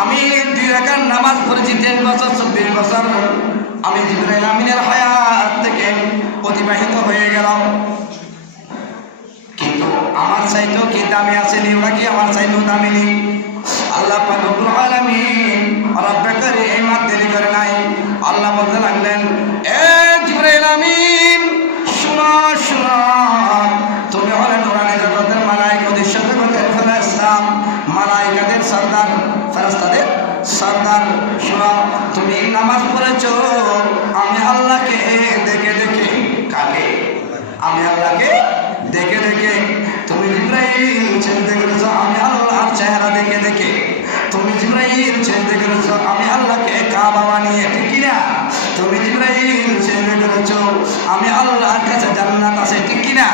আমি 2 রাকাত নামাজ পড়েছি 3 বছর 24 বছর আমি জিবরাইল আমিনের হায়াত থেকে অতিবাহিত হয়ে গেলাম, কিন্তু আমার চাইতেও কি দামি আছে নি? ওরা কি আমার চাইতেও দামি নেই? আল্লাহ পাক রব্বুল আলামিন রব্বে করিম দেরি করে নাই। আল্লাহ বলতে লাগলেন, এ জিবরাইল আমিন শুনো শুনো, তুমি হলে নুরানি জগতের মালায়েকা, দৃশ্য জগতের ফেরেশতা, মালায়েকাদের সরদার, ফেরেশতাদের সরদার। শুনো, তুমি নামাজ পড়েছো আমি আল্লাহকে দেখে দেখে। কাকে? আমি আল্লাহকে দেখে দেখে। তুমি জিবরাইল চিনতে করেছো আমি আল্লাহর চেহারা দেখে দেখে। তুমি জিবরাইল চিনতে করেছো আমি আল্লাহকে কাবা বানিয়ে, ঠিক কিনা? তুমি জিবরাইল চিনতে করেছো আমি আল্লাহর কাছে জান্নাত আছে, ঠিক কিনা?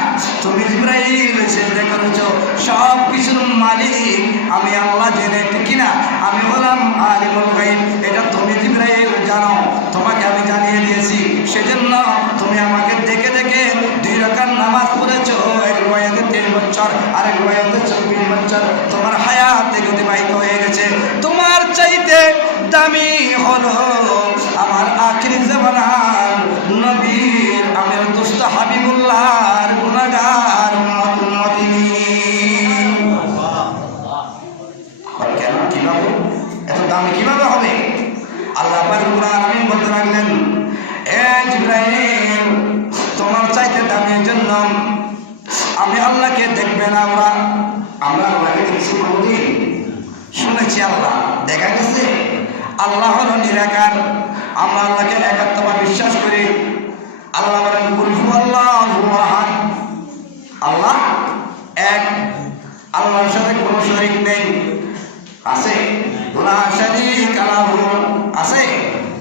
তুমি জিবরাইল চিনতে করেছো সব কিছুর মালিক আমি আল্লাহ জেনে, ঠিক কিনা? আমি হলাম আলিমুল গায়ব, এটা তুমি জিবরাইল জানো, তোমাকে আমি জানিয়ে দিয়েছি। সেজন্য তুমি আমাকে দেখে দেখে 2 রাকাত নামাজ পড়েছো। এক রিওয়ায়াতে 3 বছর, আরেক রিওয়ায়াতে 24 বছর তোমার হায়াত থেকে অতিবাহিত হয়ে গেছে। তোমার চাইতে দামি হলো আমার আখির জামানার নবীর আমির দুষ্ট হাবিবুল্লাহর গুনাহগার উম্মতিনী। কেন? কিভাবে এত দামি কিভাবে হবে? আল্লাহ পাক রব্বুল আলামিন বলতে লাগলেন, এ জিবরাইল তোমার চাইতে দামির জন্য আমি আল্লাহকে দেখবে না। আমরা আল্লাহকে দেখছি কোনদিন? শুনেছি আল্লাহ দেখা গেছে। আল্লাহ হলো নিরাকার, আমরা আল্লাহকে একাত্মতা বিশ্বাস করি। আল্লাহ বলেন কুল হুয়াল্লাহু আহাদ, আল্লাহ এক, আল্লাহর সাথে কোনো শরীক নেই। আছে? লা শারীকা লাহু, আছে?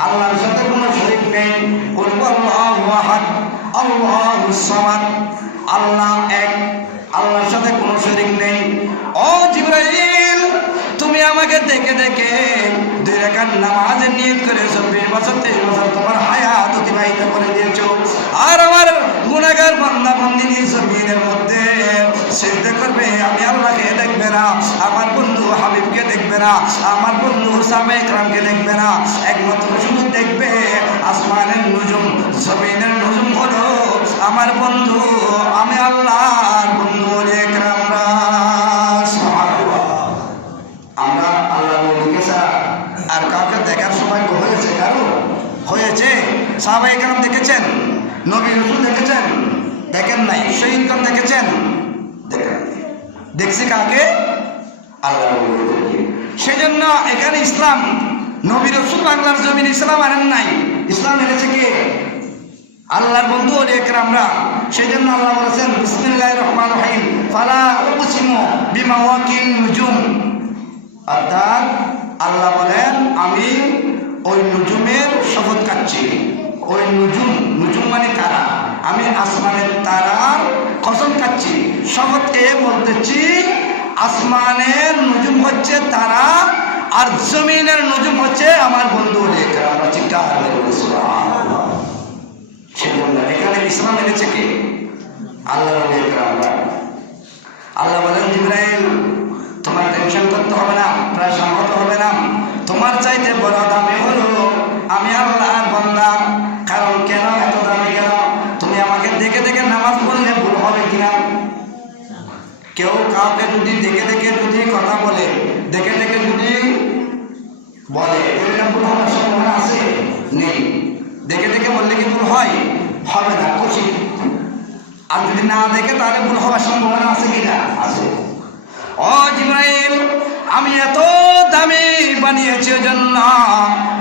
আল্লাহর সাথে কোনো শরীক নেই। কুল হুয়াল্লাহু আহাদ আল্লাহুস সামাদ, আল্লাহ এক, আল্লাহর সাথে কোনো শরীক নেই। ও জিবরাইল তুমি আমাকে দেখে দেখে 2 রাকাত নামাজের নিয়ত করে 24 বছর 23 বছর তোমার হায়াত অতিবাহিত করে দিয়েছো। আর আমার গুনাহগার বান্দা বান্দিনী জমিনের মধ্যে সিজদা করবে, আমি আল্লাহকে দেখবে না, আমার বন্ধু হাবিবকে দেখবে না, আমার বন্ধু সাহাবায়ে কেরামকে দেখবে না, একমাত্র শুধু দেখবে আসমানের নুজুম, জমিনের নুজুম হলো আমার বন্ধু, আমি আল্লাহর বন্ধু ওলিয়ে কেরামরা। আমরা আল্লাহর নবীকে ছাড়া আর কাউকে দেখার সময় হয়েছে? কারো হয়েছে? সাহাবায়ে কেরাম দেখেছেন? নবী রাসূল দেখেছেন? দেখেন নাই। শহীদগণ দেখেছেন? দেখেন। দেখছি কাকে? আল্লাহর নবী। সেজন্য এখানে ইসলাম, নবী রাসূল বাংলার জমিন ইসলাম আনেন নাই, ইসলাম এনেছে কে? আল্লাহর বন্ধু ওলিয়ে কেরামরা। সেজন্য আল্লাহ বলেছেন বিসমিল্লাহির রহমানির রহিম, ফালা উকসিমু বিমাওয়াকিন নুজুম। অর্থাৎ আল্লাহ বলেন আমি ওই নুজুমের শপথ খাচ্ছি। ওই নুজুম, নুজুম মানে তারা, আমি আসমানের তারার কসম খাচ্ছি, শপথ খেয়ে বলতেছি আসমানের নুজুম হচ্ছে তারা, আর জমিনের নুজুম হচ্ছে আমার বন্ধু ওলিয়ে কেরামরা। চিন্তা করে সুবহানাল্লাহ। সেজন্য এখানে ইসলাম এনেছে কে? আল্লাহর ওলিয়ে কেরামরা। আল্লাহ বলেন জিবরাইল তোমার টেনশন করতে হবে না, প্রেশান হতে হবে না, তোমার চাইতে বড় দামি হলো আমি আল্লাহর বান্দা। কারণ কেন এত দামি কেন? তুমি আমাকে দেখে দেখে নামাজ পড়লে ভুল হবে কিনা? কেউ কাউকে যদি দেখে দেখে যদি কথা বলে, দেখে দেখে যদি বলে, এটা ভুল হওয়ার সম্ভাবনা আছে? নেই। দেখে দেখে বললে কি ভুল হয়? হবে না, খুশি। আর যদি না দেখে তাহলে ভুল হওয়ার সম্ভাবনা আছে কিনা? আছে। ও জিবরাইল আমি এত দামি বানিয়েছি জন্য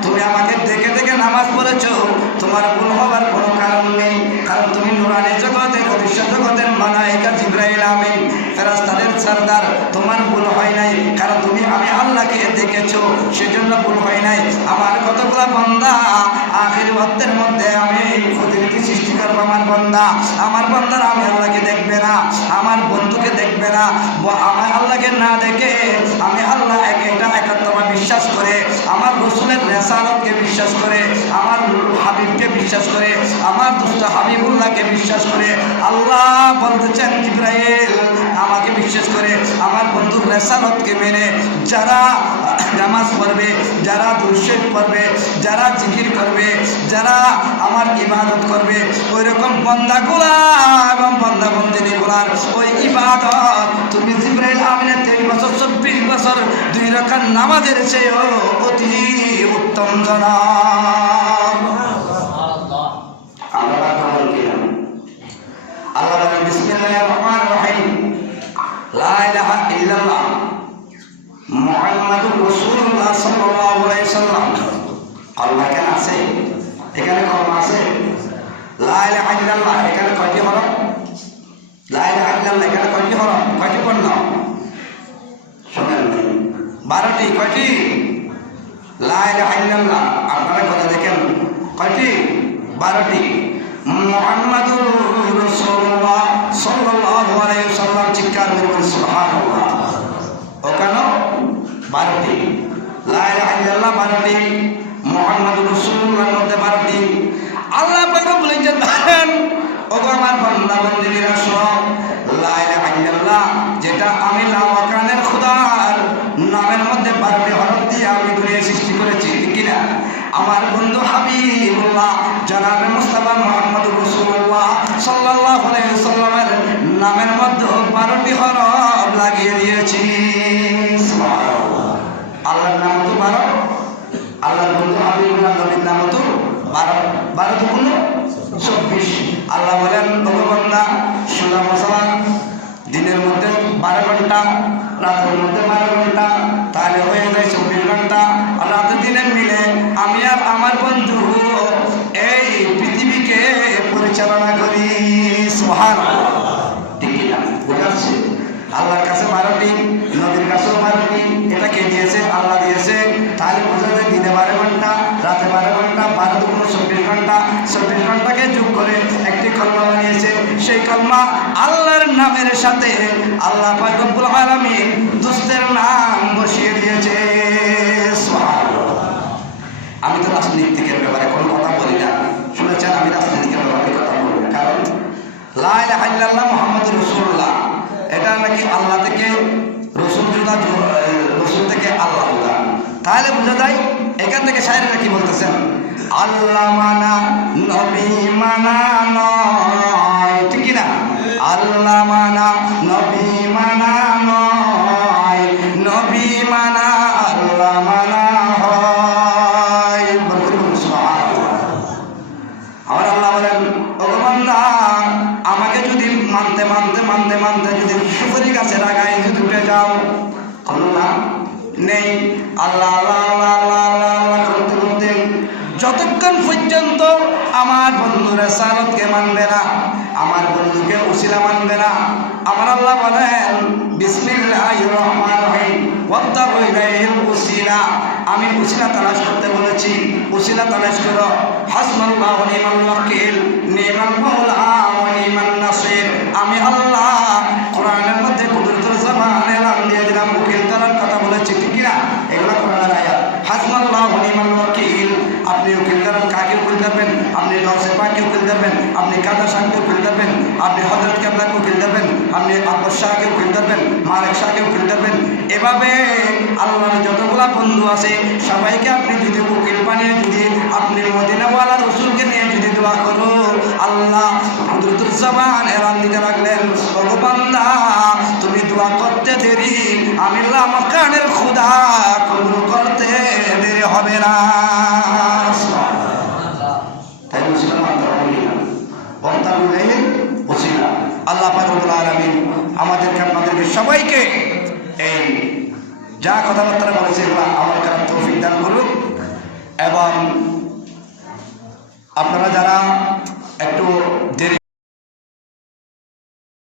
তুমি আমাকে দেখে দেখে নামাজ পড়েছো, তোমার ভুল হবার কোনো কারণ নেই। কারণ তুমি নুরানি জগতের, অদৃশ্য জগতের মালায়েকা জিবরাইল আমিন, ফেরেশতাদের সরদার, তোমার ভুল হয় নাই। কারণ তুমি আমি আল্লাহকে দেখেছো, সেজন্য ভুল হয় নাই। আমার কতগুলো বান্দা আখির ওয়াক্তের মধ্যে আমি প্রতিনিধি সৃষ্টি করবো আমার বান্দা, আমার বান্দারা আমি আল্লাহকে দেখবে না, আমার বন্ধুকে দেখবে না, আমার আল্লাহকে না দেখে আমি আল্লাহ একাত্মতা বিশ্বাস করে, আমার রাসূলের রিসালাতকে বিশ্বাস করে, আমার হাবিবকে বিশ্বাস করে, আমার দুষ্ট হাবিবুল্লাহকে বিশ্বাস করে আল্লাহ বলতেছেন জিবরাইল আমাকে বিশ্বাস করে আমার বন্ধুর রেসালতকে মেনে যারা নামাজ পড়বে, যারা দুরূদ শরীফ পড়বে, যারা জিকির করবে, যারা আমার ইবাদত করবে, ওই রকম বান্দাগুলা এবং বান্দা বান্দিনীগুলার ওই ইবাদত তুমি জিবরাইল আমিনের 23 বছর 24 বছর 2 রাকাত নামাজের চেয়েও অতি উত্তম জনাব। আল্লাহ বলেন বিসমিল্লাহির রহমানির রহিম লা ইলাহা ইল্লাল্লাহ মুহাম্মাদুর রাসূলুল্লাহ সাল্লাল্লাহু আলাইহি ওয়াসাল্লাম। আল্লাহ কেন আছে? এখানে কলমা আছে লা ইলাহা ইল্লাল্লাহ, এখানে কয়টি হরফ? লা ইলাহা ইল্লাল্লাহ এখানে কয়টি হরফ, কয়টি পণ্য? শুনেন 12টি। কয়টি? লা ইলাহা ইল্লাল্লাহ আপনারা কথা দেখেন কয়টি? 12টি। মুহাম্মাদুর রাসূলুল্লাহ সাল্লাল্লাহু আলাইহি ওয়াসাল্লাম, চিৎকার করে বলেন সুবহানাল্লাহ। ওখানে 12টি। লা ইলাহা ইল্লাল্লাহ 12টি, মুহাম্মাদুর রাসূলুল্লাহর মধ্যে 12টি। আল্লাহ পাক বলেছেন ওগো আমার বান্দা বান্দীরা শোনো, লা ইলাহা ইল্লাল্লাহ যেটা আমি লাওয়াকানের খোদার নামের মধ্যে 12টি হরফ দিয়ে আমি দুনিয়া সৃষ্টি করেছি, ঠিক কি না? আমার বন্ধু হাবিবুল্লাহ জনাবে মুস্তাফা মুহাম্মদুর রাসূলুল্লাহ সাল্লাল্লাহু আলাইহি ওয়াসাল্লামের নামের মধ্যে 12টি হরফ লাগিয়ে দিয়েছি। সুবহানাল্লাহ। আল্লাহর নাম তো 12, আল্লাহর বন্ধু হাবিবুল্লাহ নবীর নাম তো 12, 12 দুগুণ 24। আল্লাহ বলেন ওগো বান্দা শোনো মশলা, দিনের মধ্যে 12 ঘন্টা, রাতের মধ্যে 12 ঘন্টা, তাহলে হয়ে যায় 24 ঘন্টা। আর রাতে দিনের মিলে আমি আর আমার বন্ধু এই পৃথিবীকে পরিচালনা করি। সুবহানাল্লাহ, ঠিক না? বুঝাচ্ছে আল্লাহর কাছে 12টি, নবীর কাছেও 12টি। এটা কে দিয়েছে? আল্লাহ দিয়েছে। তাহলে বোঝা যায় দিনে 12 ঘন্টা, রাতে 12 ঘন্টা, 12 দুগুণ 24 ঘন্টা। 24 ঘন্টাকে যোগ করে একটি কলমা বানিয়েছে। সেই কলমা আল্লাহর নামের সাথে আল্লাহ পাক রব্বুল আলামিন দোস্তের নাম বসিয়ে দিয়েছে। সুবহানাল্লাহ। আমি তো রাজনীতিকের ব্যাপারে কোনো কথা বলি না, শুনেছেন? আমি রাজনীতিকের ব্যাপারে কথা বলি না, কারণ লা ইলাহা ইল্লাল্লাহ মুহাম্মাদুর রাসূলুল্লাহ এটা নাকি আল্লাহ থেকে রসুল জুদা, রসুল থেকে আল্লাহ জুদা। তাহলে বোঝা যায় এখান থেকে শায়েররা কি বলতেছেন? আল্লাহ মানা নবী মানা নয়, ঠিক না? আল্লাহ মানা নবী মানা নয়, নবী মানা আল্লাহ মানা হয়। আমার আল্লাহ বলেন ওগো বান্দা আমাকে যদি মানতে মানতে মানতে মানতে যদি সুপারি গাছে লাগাই যদি উঠে যাও, কোনো লাভ নেই। আল্লাহ আল্লাহ আল্লাহ আল্লাহ আল্লাহ আল্লাহ করতে করতে যতক্ষণ পর্যন্ত আমার বন্ধু রেসালতকে মানবে না, আমার বন্ধুকে উসিলা মানবে না, আমার আল্লাহ বলেন বিসমিল্লাহির রহমানির রহিম ওয়াবতাগু ইলাইহিল উসিলা, আমি উসিলা তালাশ করতে বলেছি, উসিলা তালাশ করো। হাসবুনাল্লাহু ওয়া নি'মাল ওয়াকিল, নি'মাল মাওলা ওয়া নি'মান নাসির। আমি আল্লাহ কোরআনের মধ্যে কুদরতুল জামানে নাম দিয়ে দিলাম, উকিল তালার কথা বলেছি, ঠিক না? এগুলো কোরআনের আয়াত। হাসবুনাল্লাহু ওয়া নি'মাল ওয়াকিল, আপনি উকিল তালার কাকে উকিল ধরবেন? আপনি গাউসে পাককে উকিল ধরবেন, আপনি কাদা শাহকে উকিল ধরবেন, আপনি হযরত কেবলাকে উকিল ধরবেন, আপনি আব্বাস শাহকে উকিল ধরবেন, মালিক শাহকে উকিল ধরবেন। এভাবে আল্লাহর যতগুলা বন্ধু আছে সবাইকে আপনি যদি উকিল বানিয়ে যদি আপনি মদিনাওয়ালা রসুলকে নিয়ে যদি দোয়া করো, আল্লাহ কুদরতুল জামান এলান দিতে লাগলেন ওগো বান্দা তুমি দোয়া করতে দেরি, আমি আল্লাহ মক্কানের খোদা কবুল করতে দেরি হবে না। তাই মুসলমান আল্লাহ পাক রব্বুল আলামিন আমাদেরকে আপনাদেরকে সবাইকে এই যা কথাবার্তা বলেছে এগুলো আমল করার তৌফিক দান করুন। এবং আপনারা যারা